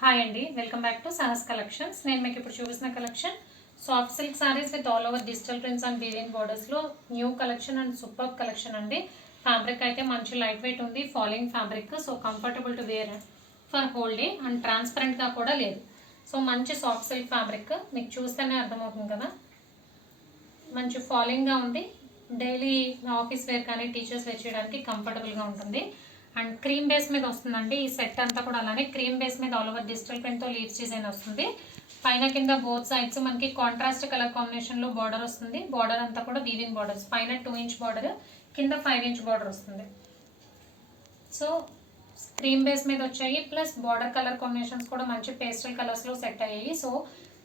Hi అండి, welcome back to Sahas Collections. నేను మీకు ఇప్పుడు చూపిస్తున్న collection soft silk saris with all over digital prints and weaving బోర్డర్స్లో new collection and super collection అండి. ఫ్యాబ్రిక్ అయితే మంచి లైట్ వెయిట్ ఉంది, falling fabric, so comfortable to wear for whole day and ట్రాన్స్పరెంట్గా కూడా లేదు. సో మంచి సాఫ్ట్ సిల్క్ ఫ్యాబ్రిక్ మీకు చూస్తేనే అర్థమవుతుంది కదా, మంచి ఫాలింగ్గా ఉంది. డైలీ ఆఫీస్ వేర్ కానీ టీచర్స్ వేర్ చేయడానికి కంఫర్టబుల్గా ఉంటుంది. అండ్ క్రీమ్ బేస్ మీద వస్తుందండి. ఈ సెట్ అంతా కూడా అలానే క్రీమ్ బేస్ మీద ఆల్ ఓవర్ డిజిటల్ ప్రింట్తో లీవ్స్ డిజైన్ వస్తుంది. పైన కింద బోత్ సైడ్స్ మనకి కాంట్రాస్ట్ కలర్ కాంబినేషన్లో బార్డర్ వస్తుంది. బార్డర్ అంతా కూడా వీవింగ్ బార్డర్స్, పైన 2 ఇంచ్ బార్డర్, కింద 5 ఇంచ్ బార్డర్ వస్తుంది. సో క్రీమ్ బేస్ మీద వచ్చాయి, ప్లస్ బార్డర్ కలర్ కాంబినేషన్స్ కూడా మంచి పేస్టల్ కలర్స్లో సెట్ అయ్యాయి. సో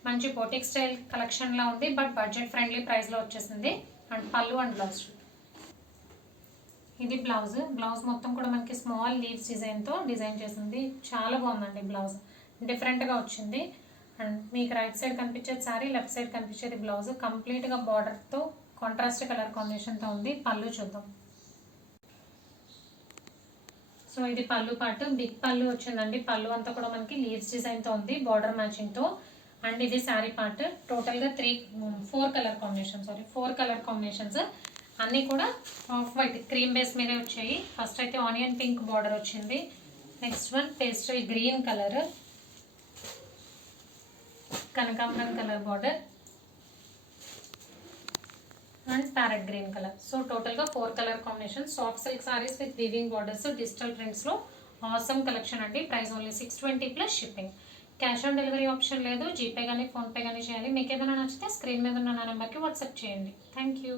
మంచి బొటిక్ స్టైల్ కలెక్షన్లా ఉంది, బట్ బడ్జెట్ ఫ్రెండ్లీ ప్రైస్లో వచ్చేసింది. అండ్ పళ్ళు అండ్ బ్లౌజ్, ఇది బ్లౌజ్ మొత్తం కూడా మనకి స్మాల్ లీవ్స్ డిజైన్తో డిజైన్ చేసింది. చాలా బాగుందండి, బ్లౌజ్ డిఫరెంట్గా వచ్చింది. అండ్ మీకు రైట్ సైడ్ కనిపించేది శారీ, లెఫ్ట్ సైడ్ కనిపించేది బ్లౌజ్. కంప్లీట్గా బార్డర్తో కాంట్రాస్ట్ కలర్ కాంబినేషన్తో ఉంది. పళ్ళు చూద్దాం. సో ఇది పళ్ళు పార్ట్, బిగ్ పళ్ళు వచ్చిందండి. పళ్ళు అంతా కూడా మనకి లీవ్స్ డిజైన్తో ఉంది, బార్డర్ మ్యాచింగ్తో. అండ్ ఇది శారీ పార్ట్. టోటల్గా 4 కలర్ కాంబినేషన్స్ అన్నీ కూడా ఆఫ్ వైట్ క్రీమ్ బేస్ మీదే వచ్చాయి. ఫస్ట్ అయితే ఆనియన్ పింక్ బార్డర్ వచ్చింది, next one pastel green colour, కనకాంబరం colour border and parrot green colour. So టోటల్గా 4 colour combination. Soft silk saris with weaving borders, digital ప్రింట్స్లో ఆసమ్ కలెక్షన్ అండి. Price only 620 plus shipping. Cash on delivery option లేదు, GPay కానీ ఫోన్పే కానీ చేయాలి. మీకు ఏదైనా నచ్చితే స్క్రీన్ మీద ఉన్న నా నెంబర్కి వాట్సాప్ చేయండి. Thank you.